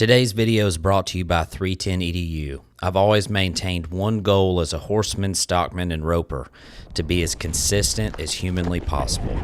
Today's video is brought to you by 310 EDU. I've always maintained one goal as a horseman, stockman, and roper: to be as consistent as humanly possible.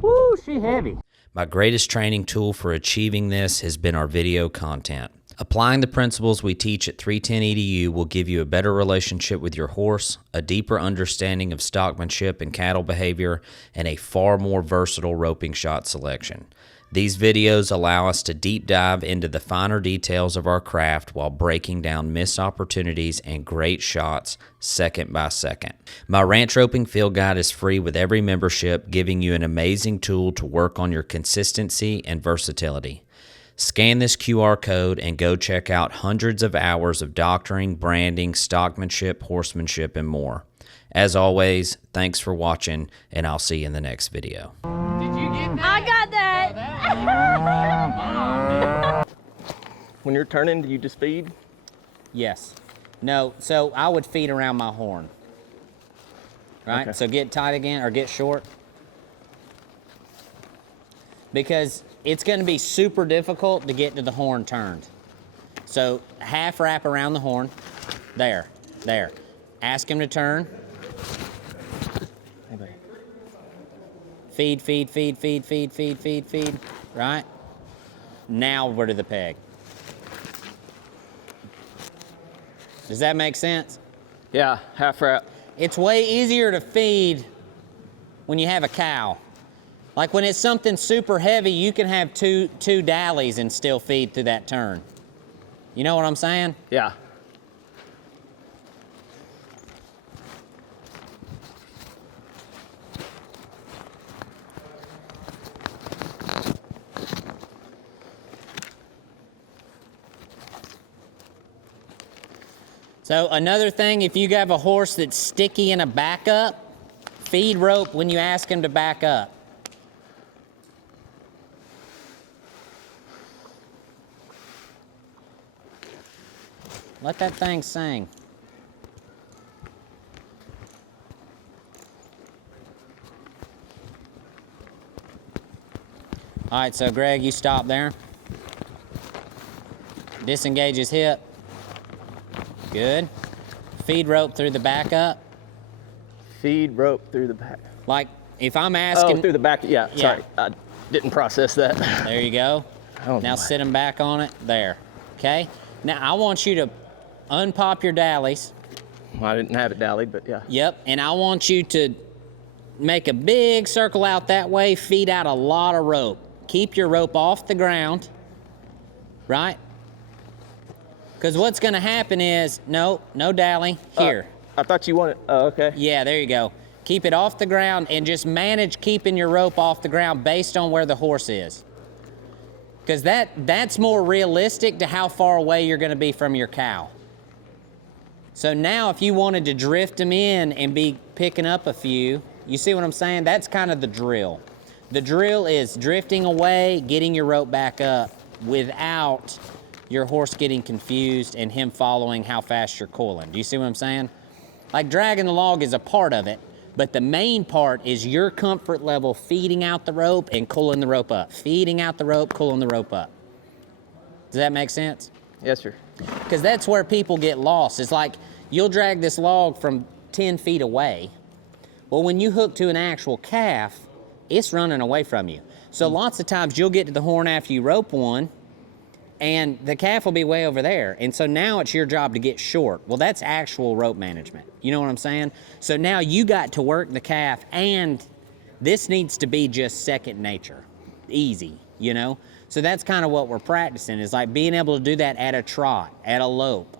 Woo, she heavy. My greatest training tool for achieving this has been our video content. Applying the principles we teach at 310 EDU will give you a better relationship with your horse, a deeper understanding of stockmanship and cattle behavior, and a far more versatile roping shot selection. These videos allow us to deep dive into the finer details of our craft while breaking down missed opportunities and great shots second by second. My ranch roping field guide is free with every membership, giving you an amazing tool to work on your consistency and versatility. Scan this QR code and go check out hundreds of hours of doctoring, branding, stockmanship, horsemanship, and more. As always, thanks for watching, and I'll see you in the next video. Did you get that? I got that. When you're turning, do you just feed? Yes. No, so I would feed around my horn. Right? Okay. So get tight again or get short. Because it's going to be super difficult to get to the horn turned. So half wrap around the horn. There. Ask him to turn. Feed. Right? Now we're to the peg. Does that make sense? Yeah, half wrap. It's way easier to feed when you have a cow. Like when it's something super heavy, you can have two dallies and still feed through that turn. You know what I'm saying? Yeah. So another thing, if you have a horse that's sticky in a backup, feed rope when you ask him to back up. Let that thing sing. All right, so Greg, you stop there. Disengage his hip. Good. Feed rope through the backup. Feed rope through the back. Like if I'm asking. Oh, through the back. Yeah. Sorry, I didn't process that. There you go. Oh, now boy. sit him back on it. There. Okay. Now I want you to unpop your dallies. Well, I didn't have it dallied, but yeah. Yep. And I want you to make a big circle out that way. Feed out a lot of rope. Keep your rope off the ground. Right? Because what's going to happen is, no dally, here. I thought you wanted, oh, okay. Yeah, there you go. Keep it off the ground and just manage keeping your rope off the ground based on where the horse is. Because that's more realistic to how far away you're going to be from your cow. So now if you wanted to drift them in and be picking up a few, you see what I'm saying? That's kind of the drill. The drill is drifting away, getting your rope back up without your horse getting confused and him following how fast you're coiling. Do you see what I'm saying? Like dragging the log is a part of it, but the main part is your comfort level feeding out the rope and pulling the rope up. Feeding out the rope, pulling the rope up. Does that make sense? Yes, sir. Because that's where people get lost. It's like you'll drag this log from 10 feet away. Well, when you hook to an actual calf, it's running away from you. So lots of times you'll get to the horn after you rope one, and the calf will be way over there. And so now it's your job to get short. Well, that's actual rope management. You know what I'm saying? So now you got to work the calf, and this needs to be just second nature. Easy, you know? So that's kind of what we're practicing, is like being able to do that at a trot, at a lope.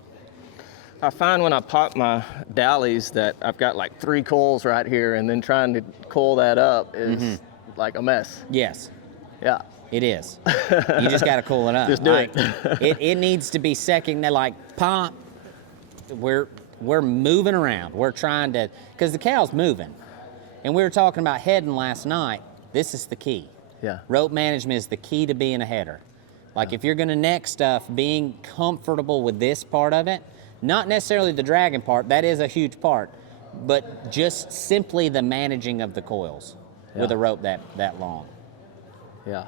I find when I pop my dallies that I've got like 3 coils right here, and then trying to coil that up is like a mess. Yes. Yeah. It is. You just got to cool it up. Just do like, it. it needs to be second, like pop. We're moving around. We're trying to, because the cow's moving. And we were talking about heading last night. This is the key. Yeah. Rope management is the key to being a header. Like if you're going to neck stuff, being comfortable with this part of it, not necessarily the dragging part, that is a huge part, but just simply the managing of the coils with a rope that long. Yeah.